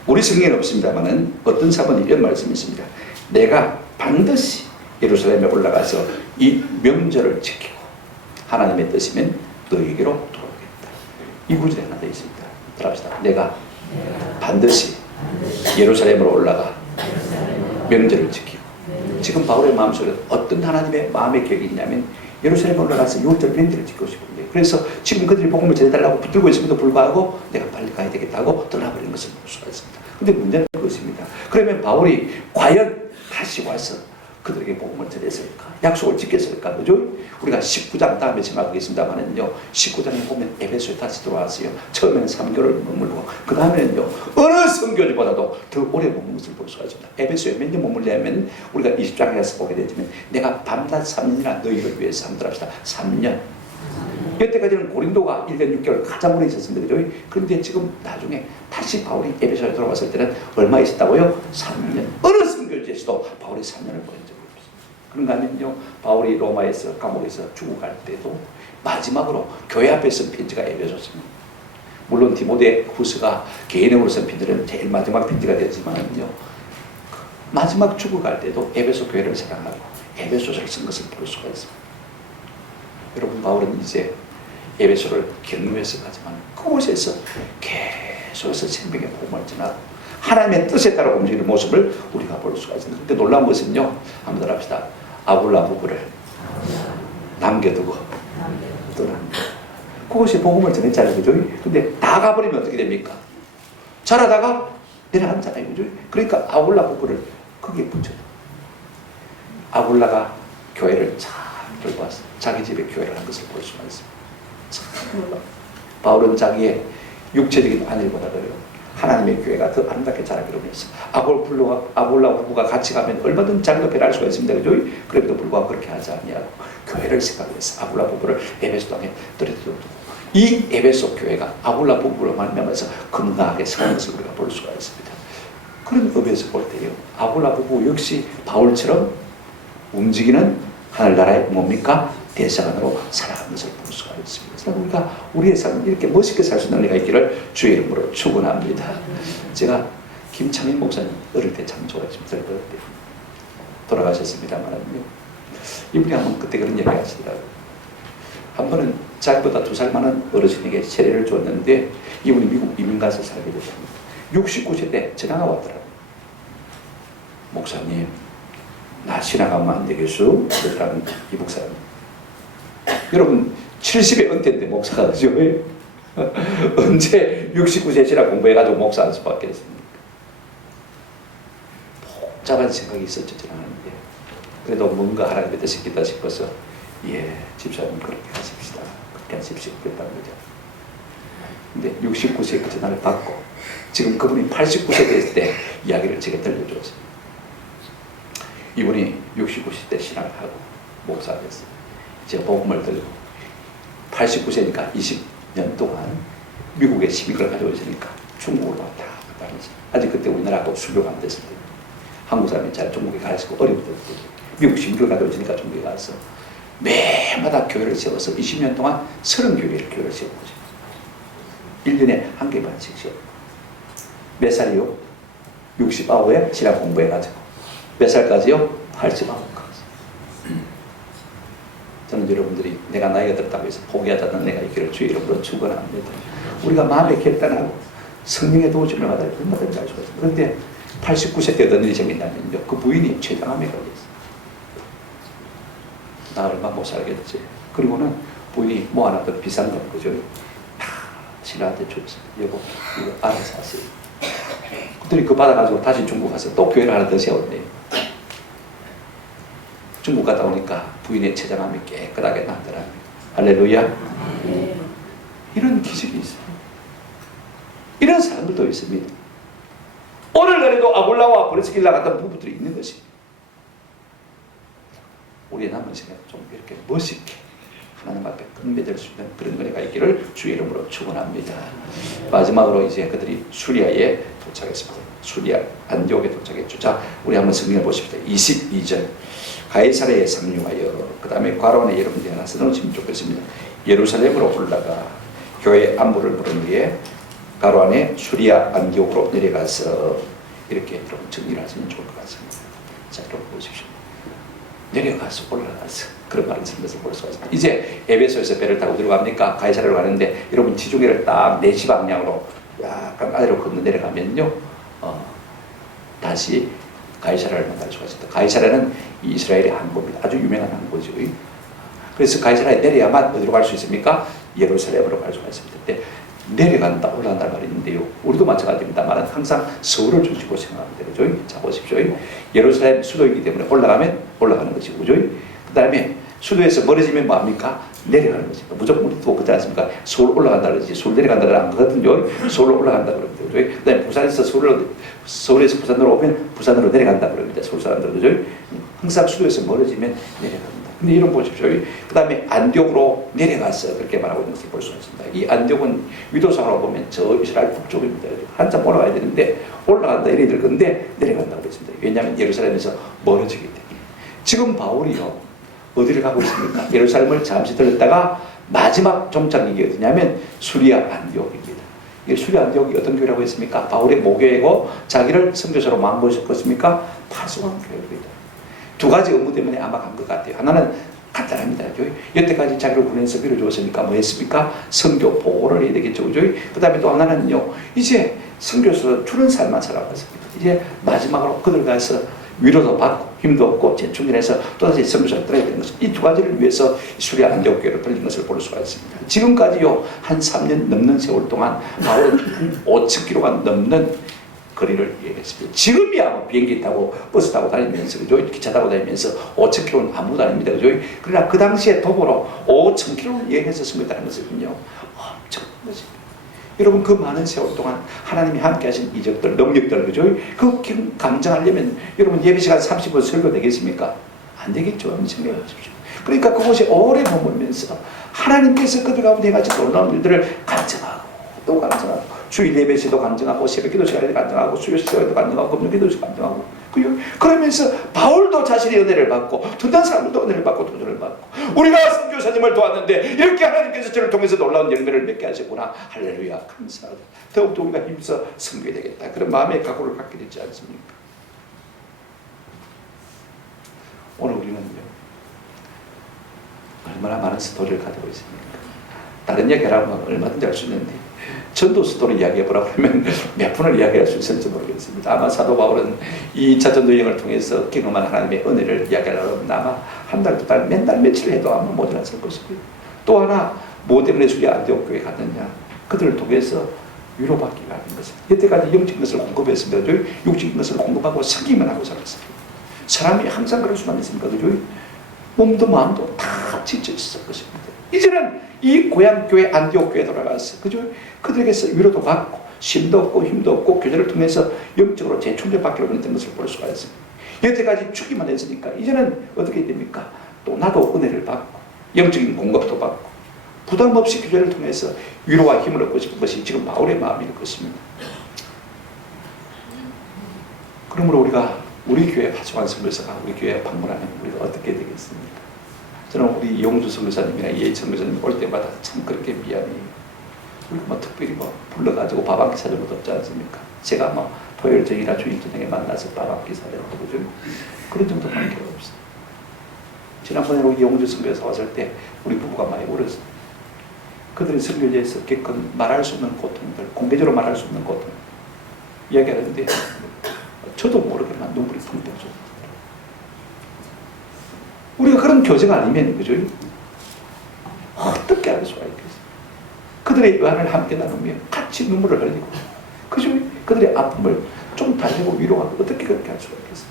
우리 성경에는 없습니다만 어떤 사본이 이런 말씀이 있습니다. 내가 반드시 예루살렘에 올라가서 이 명절을 지키고 하나님의 뜻이면 너에게로 돌아오겠다. 이 구절이 하나 되어 있습니다. 들어갑시다. 내가 반드시 예루살렘으로 올라가 명절을 지키고. 지금 바울의 마음속에 어떤 하나님의 마음의 계획이 있냐면 예루살렘에 올라가서 6절 명절을 지키고 싶은데, 그래서 지금 그들이 복음을 전해달라고 붙들고 있음에도 불구하고 내가 빨리 가야 되겠다고 떠나버리는 것을 볼 수가 있습니다. 근데 문제는 그것입니다. 그러면 바울이 과연 다시 와서 그들에게 복음을 전했을까? 약속을 지켰을까? 그죠? 우리가 19장 다음에 생각하겠습니다만은요, 19장에 보면 에베소에 다시 들어왔어요. 처음에는 3개월을 머물고, 그 다음에는요, 어느 선교지보다도 더 오래 머문 것을 볼 수가 있습니다. 에베소에 몇 년 머물려면 우리가 20장에서 보게 되지만, 내가 밤낮 3년이나 너희를 위해서 한번 합시다. 3년. 여태까지는 고린도가 1년 6개월 가장 오래 있었습니다. 그죠? 그런데 지금 나중에 다시 바울이 에베소에 들어왔을 때는 얼마 있었다고요? 3년. 어느 선교지에서도 바울이 3년을 보낸 적이 없습니다. 그런가 하면요, 바울이 로마에서 감옥에서 죽어갈 때도 마지막으로 교회 앞에 쓴 편지가 에베소서입니다. 물론 디모데 후서가 개인적으로 쓴 편지는 제일 마지막 편지가 되지만요, 마지막 죽어갈 때도 에베소 교회를 사랑하고 에베소서를 쓴 것을 볼 수가 있습니다. 여러분, 바울은 이제 에베소를 격려해서 가지만 그곳에서 계속해서 생명의 복음을 전하고 하나님의 뜻에 따라 움직이는 모습을 우리가 볼 수가 있습니다. 근데 놀라운 것은요, 한번 더 합시다. 아굴라 부부를 남겨두고 떠납니다. 그곳에 복음을 전했잖아요. 그죠? 근데 다 가버리면 어떻게 됩니까? 잘하다가 내려앉잖아요. 그죠? 그러니까 아굴라 부부를 거기에 붙여둬. 아굴라가 교회를 잘 들고 와서 자기 집에 교회를 한 것을 볼 수가 있습니다. 참 놀라워. 바울은 자기의 육체적인 아내보다도요, 하나님의 교회가 더 아름답게 자라기로 했어. 아굴라 부부가 같이 가면 얼마든지 자기도 배려할 수가 있습니다. 그죠? 그래도 불구하고 그렇게 하지 아니하고 교회를 생각해서 아굴라 부부를 에베소 땅에 떨어뜨려 두고, 이 에베소 교회가 아굴라 부부로 말미암아서 건강하게 서는 것을 우리가 볼 수가 있습니다. 그런 의미에서 볼 때요, 아굴라 부부 역시 바울처럼 움직이는 하늘나라의 뭡니까? 대사관으로 살아가는 것을 볼 수가 있습니다. 그래서 우리가 우리의 삶을 이렇게 멋있게 살 수 있는 은혜가 있기를 주의 이름으로 축원합니다. 제가 김창일 목사님 어릴 때 참 좋아했습니다. 돌아가셨습니다만요, 이분이 한번 그때 그런 얘기 하시더라고요. 한 번은 자기보다 2살 많은 어르신에게 세례를 줬는데 이분이 미국 이민 가서 살게 됐습니다. 69세 때 전화가 왔더라고요. 목사님, 나 신앙하면 안 되겠소? 그러더라고요, 이 목사님. 여러분, 70에 은퇴인데 목사가 그죠? 언제 69세 신앙 공부해가지고 목사 할 수밖에 없습니까? 복잡한 생각이 있었죠, 저는. 그래도 뭔가 하나님의 뜻이 있다 싶어서, 예, 집사님 그렇게 하십시다. 그렇게 하십시오. 그랬다는 거죠. 근데 69세 그 전화를 받고, 지금 그분이 89세 됐을 때 이야기를 제게 들려주었어요. 이분이 69세 때 신앙을 하고 목사가 됐어요. 제가 복음을 들고 89세니까 20년 동안 미국에 시민을 가지고 있으니까 중국으로 왔다 갔다 하면서, 아직 그때 우리나라하고 수교가 안 됐을 때, 한국 사람이 잘 중국에 가시고 어려울 때 미국 시민을 가지고 있으니까 중국에 가서 매마다 교회를 세워서 20년 동안 30교회를 세우고 있어요. 1년에 1개반씩 세우고. 몇 살이요? 69에 신앙 공부해가지고. 몇 살까지요? 89까지. 저는 여러분들이 내가 나이가 들었다고 해서 포기하자는 내가 있기를 주의 이름으로 축원합니다. 우리가 마음에 결단하고 성령의 도우심을 받아 얼마든지 할 수가 있습니다. 그런데 89세 때 어떤 일이 생긴다면요, 그 부인이 췌장암에 걸렸어요. 나 얼마 못 살겠지. 그리고는 부인이 모아놨던 비상금, 그죠? 다 신하한테 줬어요. 여보, 이거 알아서 하세요. 그들이 그거 받아가지고 다시 중국 가서 또 교회를 하나 더 세웠네요. 중국 갔다 오니까 부인의 췌장암이 깨끗하게 나더라고요. 할렐루야. 이런 기적이 있어요. 이런 사람들도 있습니다. 오늘날에도 아굴라와 브리스길라 같은 부부들이 있는 것입니다. 우리의 남은 시간 좀 이렇게 멋있게 하나님 앞에 끝맺을 수 있는 그런 은혜가 있기를 주의 이름으로 축원합니다. 마지막으로 이제 그들이 수리아에 도착했습니다. 수리아 안디옥에 도착했죠. 자, 우리 한번 성경을 보십시다. 22절. 가이사랴에 상륙하여, 그 다음에 과로원에 여러분들이 하나 써놓으시면 좋겠습니다. 예루살렘으로 올라가 교회 안부를 물은 후에 가로 안에 수리아 안디옥으로 내려가서, 이렇게 여러분 정리를 하시면 좋을 것 같습니다. 자, 여러분 보십시오. 내려가서 올라가서 그런 말을 쓰는 것을 볼 수가 있습니다. 이제 에베소에서 배를 타고 들어갑니까? 가이사랴로 가는데, 여러분 지중해를 딱 4시 방향으로 약간 아래로 건너 내려가면요, 다시 가이사라를 만날 수가 있습니다. 가이사라는 이스라엘의 항구입니다. 아주 유명한 항구죠. 그래서 가이사라에 내려야만 어디로 갈 수 있습니까? 예루살렘으로 갈 수가 있습니다. 근데 내려간다 올라간다 말이 있는데요. 우리도 마찬가지입니다만 항상 서울을 중심으로 생각하면 되죠. 자 보십시오. 예루살렘 수도이기 때문에 올라가면 올라가는 것이고, 그죠? 그 다음에 수도에서 멀어지면 뭐합니까? 내려가는 거죠. 무조건 우리도 그렇지 않습니까? 서울 올라간다 그러지. 서울 내려간다 그러면 안 그러거든요. 서울로 올라간다 그럽니다. 그죠? 그 다음에 부산에서 서울에서 부산으로 오면 부산으로 내려간다 그럽니다. 서울 사람들, 그죠? 항상 수도에서 멀어지면 내려갑니다. 근데 이런 보십시오. 그 다음에 안디옥으로 내려가서 그렇게 말하고 있는 것을 볼 수 있습니다. 이 안디옥은 위도상으로 보면 저 이스라엘 북쪽입니다. 한참 올라가야 되는데 올라간다 이래 될 건데 내려간다고 했습니다. 왜냐하면 예루살렘에서 멀어지기 때문에. 지금 바울이요 어디를 가고 있습니까? 예루살렘을 잠시 들렸다가 마지막 종착역이 어디냐면 수리아 안디옥입니다. 이 수리아 안디옥이 어떤 교회라고 했습니까? 바울의 모교회고 자기를 선교사로 만보셨겠습니까? 파송한 교회입니다. 두 가지 업무 때문에 아마 간 것 같아요. 하나는 간단합니다. 여태까지 자기를 군에서 밀어주었으니까 뭐 했습니까? 선교 보고를 해야 되겠죠. 그 다음에 또 하나는요, 이제 선교사로 주는 삶만 살아봤습니다. 이제 마지막으로 그들 가서 위로도 받고 힘도 얻고 재충전해서 또다시 선교사로 떠나야 되는 것을, 이 두 가지를 위해서 수리아 안디옥 교회로 돌린 것을 볼 수가 있습니다. 지금까지요 한 3년 넘는 세월 동안 바울은 한 5,000km가 넘는 거리를 얘기했습니다. 지금이야 뭐 비행기 타고 버스 타고 다니면서, 그죠? 기차 타고 다니면서 5,000km는 아무도 아닙니다. 그죠? 그러나 그 당시에 도보로 5,000km를 여행해서 승리했다는 것은요 엄청난 것입니다. 여러분 그 많은 세월 동안 하나님이 함께 하신 이적들, 능력들, 그죠? 그 감정하려면 여러분 예배 시간 30분 설교 되겠습니까? 안 되겠죠. 한번 생각해 보십시오. 그러니까 그곳에 오래 머물면서 하나님께서 그들 가운데 행하신 놀라운 일들을 감정하고 또 감정하고, 주일 예배 시도 감정하고, 새벽 기도 시간에도 감정하고, 수요 시간에도 감정하고, 금요 기도 시간에도 감정하고, 그러면서 바울도 자신의 은혜를 받고, 듣는 사람들도 은혜를 받고, 도전을 받고, 우리가 선교사님을 도왔는데 이렇게 하나님께서 저를 통해서 놀라운 열매를 맺게 하셨구나. 할렐루야, 감사하다. 더욱더 우리가 힘써 섬겨야 되겠다. 그런 마음의 각오를 갖게 되지 않습니까? 오늘 우리는요 얼마나 많은 스토리를 가지고 있습니까? 다른 이야기라면 얼마든지 할 수 있는데 전도 스토리 이야기해보라 그러면 몇 분을 이야기할 수 있을지 모르겠습니다. 아마 사도 바울은 이 2차 전도 여행을 통해서 경험한 하나님의 은혜를 이야기하려면 아마 한 달, 두 달, 몇 달, 며칠 해도 아마 모자랐을 것입니다. 또 하나, 뭐 때문에 수리아 안디옥 교회에 갔느냐? 그들을 통해서 위로받기 가는 것을, 여태까지 영적인 것을 공급했습니다. 육적인 것을 공급하고 섬기만 하고 살았습니다. 사람이 항상 그럴 수만 있습니까? 그죠? 몸도 마음도 다 지쳐 있을 것입니다. 이제는 이 고향 교회 안디옥 교회에 돌아가서, 그죠? 그들에게서 위로도 받고 힘도 얻고 힘도 얻고 교제를 통해서 영적으로 재충전받기로 했던 것을 볼 수가 있습니다. 여태까지 주기만 했으니까 이제는 어떻게 됩니까? 또 나도 은혜를 받고 영적인 공급도 받고 부담 없이 교제를 통해서 위로와 힘을 얻고 싶은 것이 지금 바울의 마음일 것입니다. 그러므로 우리가 우리 교회 파송한 선교사가 우리 교회에 방문하면 우리가 어떻게 되겠습니까? 저는 우리 이용주 선교사님이나 이혜희 선교사님 올 때마다 참 그렇게 미안해요. 우리가 뭐 특별히 뭐 불러가지고 밥 한 끼 사준 것도 없지 않습니까? 제가 뭐 토요일 저녁이나 주일 저녁에 만나서 밥 한 끼 사려고 그러죠. 그런 정도 관계가 없어요. 지난번에 우리 이용주 선교사 왔을 때 우리 부부가 많이 울었어요. 그들의 선교제에서 겪은 말할 수 없는 고통들, 공개적으로 말할 수 없는 고통 이야기하는데 저도 모르게만 눈물이 펑펑 쏟아져요. 우리가 그런 교제가 아니면, 그죠? 어떻게 할 수가 있겠어요? 그들의 의안을 함께 나누며 같이 눈물을 흘리고, 그죠? 그들의 아픔을 좀 달래고 위로하고 어떻게 그렇게 할 수가 있겠어요?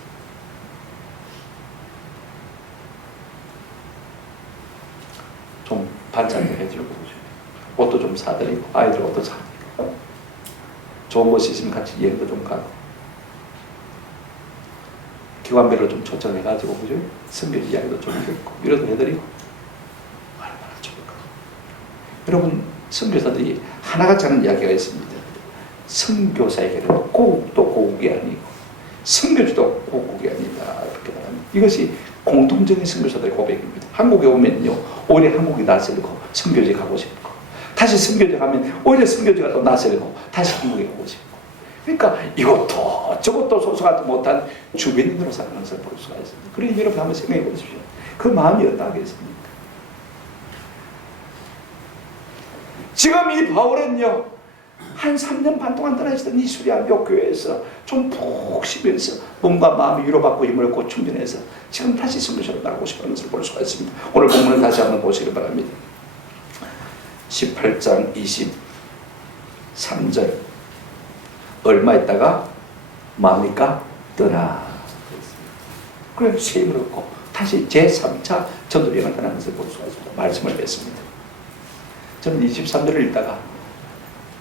좀 반찬도 해주고, 옷도 좀 사드리고, 아이들 옷도 사드리고, 좋은 곳이 있으면 같이 여행도 좀 가고, 기관별로 좀 초청해가지고, 그죠? 선교 이야기도 좀 듣고, 위로도 해드리고, 얼마나 좋을까. 여러분, 선교사들이 하나같이 하는 이야기가 있습니다. 선교사에게는 고국도 고국이 아니고, 선교지도 고국이 아니다. 이렇게 말합니다. 이것이 공통적인 선교사들의 고백입니다. 한국에 오면요, 오히려 한국이 낯설고, 선교지 가고 싶고, 다시 선교지 가면 오히려 선교지가 또 낯설고, 다시 한국에 가고 싶고. 그러니까 이것도 저것도 소소하지 못한 주변인으로 사는 것을 볼 수가 있습니다. 그러니 여러분 한번 생각해 보십시오. 그 마음이 어떠하겠습니까? 지금 이 바울은요, 한 3년 반 동안 떠나 있었던 이 수리안교 교회에서 좀 푹 쉬면서 몸과 마음이 위로받고 힘을 얻고 충전해서 지금 다시 선교사로 나가고 싶어하는 것을 볼 수가 있습니다. 오늘 본문을 다시 한번 보시기 바랍니다. 18장 23절 얼마 있다가 마음이까 떠나. 그래서 새 힘을 얻고 다시 제3차 전도여행을 떠나는 것을 볼 수가 있습니다. 말씀을 뺐습니다. 저는 23절을 읽다가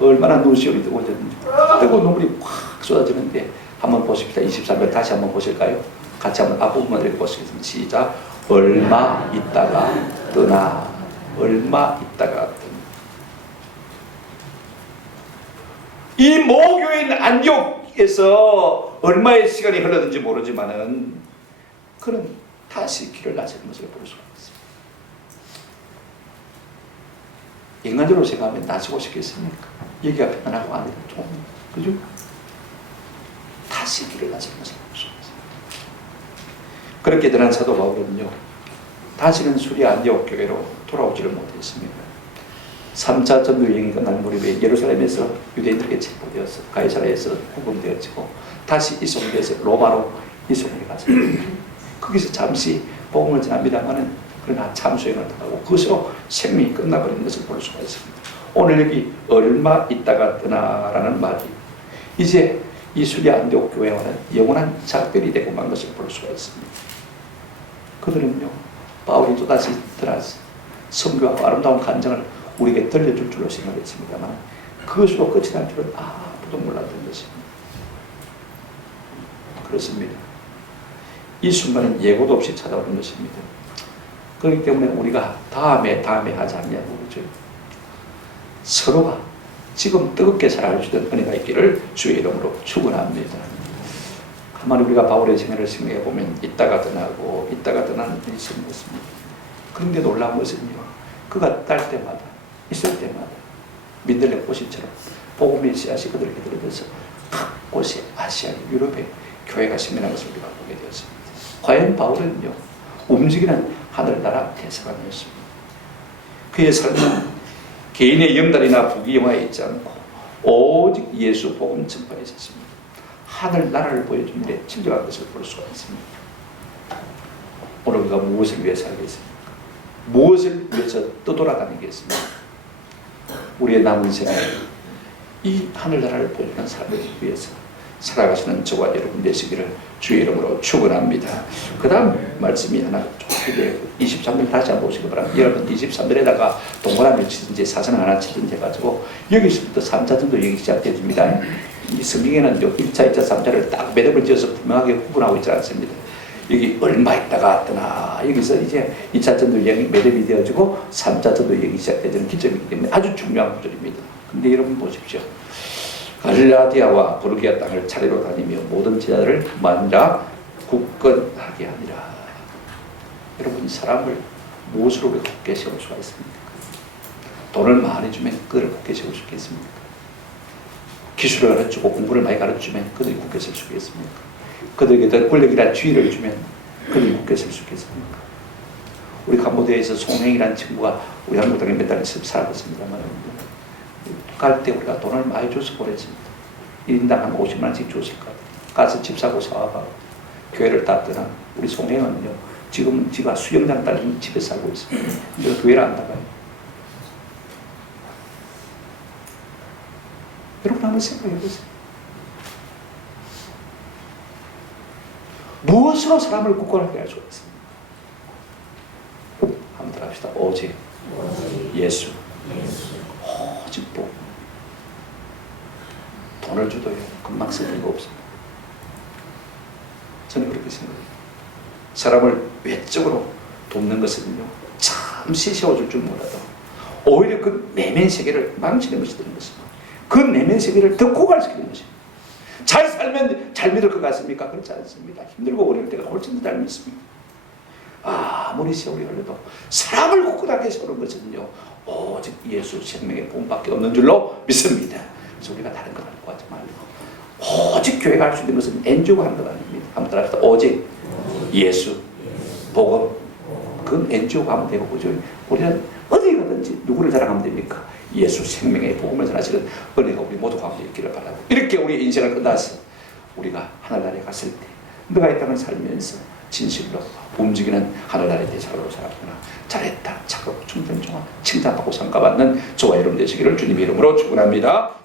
얼마나 눈시울이 뜨거워졌는지 뜨거운 눈물이 확 쏟아지는데 한번 보십시다. 23절 다시 한번 보실까요? 같이 한번 앞부분만 읽어보시겠습니다. 시작. 얼마 있다가 떠나. 얼마 있다가 떠나. 이 모교인 안디옥에서 얼마의 시간이 흘렀는지 모르지만은 그는 다시 길을 나서는 것을 볼 수가 있습니다. 인간적으로 생각하면 나서고 싶겠습니까? 여기가 편안하고 아니라 좀 그죠? 다시 길을 나서는 것을 볼 수가 있습니다. 그렇게 되는 사도 바울은요 다시는 수리 안디옥 교회로 돌아오지를 못했습니다. 3차 전도 여행이 끝난 무렵에 예루살렘에서 유대인들에게 체포되어서 가이사라에서 구금되어지고 다시 이송돼서 로마로 이송을 갔습니다. 거기서 잠시 복음을 전합니다만은 그러나 참수행을 하고 그것으로 생명이 끝나버린 것을 볼 수가 있습니다. 오늘 여기 얼마 있다가 떠나라는 말이 이제 이 수리 안디옥 교회와는 영원한 작별이 되고 만 것을 볼 수가 있습니다. 그들은요 바울이 또다시 들어서 선교하고 아름다운 간증을 우리에게 들려줄 줄로 생각했습니다만 그것으로 끝이 날 줄은 아무도 몰랐던 것입니다. 그렇습니다. 이 순간은 예고도 없이 찾아오는 것입니다. 그렇기 때문에 우리가 다음에 하지 않냐고 그러죠. 서로가 지금 뜨겁게 살아주시던 은혜가 있기를 주의 이름으로 축원합니다. 가만히 우리가 바울의 생애를 생각해 보면 있다가 떠나고 있다가 떠나는 일이 있었는 것입니다. 그런데 놀라운 것은요 그가 딸 때마다 있을 때마다 민들레 꽃이처럼 복음의 씨앗이 그들에게 들어져서 각 곳에 아시아, 유럽에 교회가 생겨난 것을 우리가 보게 되었습니다. 과연 바울은요 움직이는 하늘나라 대사관이었습니다. 그의 삶은 개인의 영달이나 부귀영화에 있지 않고 오직 예수 복음 전파에 있었습니다. 하늘나라를 보여준 일에 친절한 것을 볼 수가 있습니다. 오늘 우리가 무엇을 위해 살겠습니까? 무엇을 위해서 떠돌아다니겠습니까? 우리의 남은 생에 이 하늘나라를 보여주는 삶을 위해서 살아가시는 저와 여러분 되시기를 주의 이름으로 축원합니다. 그 다음 말씀이 하나 좁게 23절 다시 한번 보시기 바랍니다. 여러분 23절에다가 동그라미를 치든지 사선을 하나 치든지 해가지고 여기서부터 3차 전도 여기 시작됩니다. 이 성경에는 1차, 2차, 3차를 딱 매듭을 지어서 분명하게 구분하고 있지 않습니다. 여기 얼마 있다가 떠나 여기서 이제 2차 전도 여행이 매듭이 되어지고 3차 전도 여행이 시작되는 기점이기 때문에 아주 중요한 구절입니다. 근데 여러분 보십시오. 갈라디아와 부르기아 땅을 차례로 다니며 모든 제자를 만나 굳건하게 하니라. 여러분 사람을 무엇으로 굳게 세울 수가 있습니까? 돈을 많이 주면 그들을 굳게 세울 수 있겠습니까? 기술을 가르치고 공부를 많이 가르치면 그들이 굳게 설 수 있겠습니까? 그들에게 권력이나 지위를 주면 그들이 굳게 설 수 있겠습니까? 우리 캄보디아에서 송행이라는 친구가 우리 한국 땅에 몇 달을 살았습니다만 갈 때 우리가 돈을 많이 줘서 보냈습니다. 1인당 한 50만 원씩 줬을 것 같아요. 가서 집 사고 사와가 교회를 다 떠난 우리 송행은요 지금 지가 수영장 딸린 집에 살고 있습니다. 근데 교회를 안 나가요. 여러분 한번 생각해 보세요. 무엇으로 사람을 굳건하게 할 수가 있습니까? 한번 더 합시다. 오직 예수. 오직 복음. 돈을 줘도요 금방 쓸 리가 없습니다. 저는 그렇게 생각해요. 사람을 외적으로 돕는 것은요 잠시 세워줄 줄 몰라도 오히려 그 내면 세계를 망치는 것이 되는 것입니다. 그 내면 세계를 더 고갈시키는 것입니다. 잘 살면 잘 믿을 것 같습니까? 그렇지 않습니다. 힘들고 어려울 때가 훨씬 더 잘 믿습니다. 아무리 세월이 흘러도 사람을 굳건하게 세우는 것은요 오직 예수 생명의 복음밖에 없는 줄로 믿습니다. 그래서 우리가 다른 것 하려고 하지 말고 오직 교회가 할 수 있는 것은 NGO가 하는 것 아닙니다. 한번 따라합시다. 오직 예수 복음 그건 NGO가 하면 되고, 그죠? 우리는 어디 가든지 누구를 자랑하면 됩니까? 예수 생명의 복음을 전하시는 은혜가 우리 모두 가운데 있기를 바라고, 이렇게 우리 인생을 끝나서 우리가 하늘나라에 갔을 때 너가 이 땅을 살면서 진실로 움직이는 하늘나라의 대사로 살았구나, 잘했다, 착하고 충성정화 칭찬하고 상가받는 저와 여러분 되시기를 주님의 이름으로 축원합니다.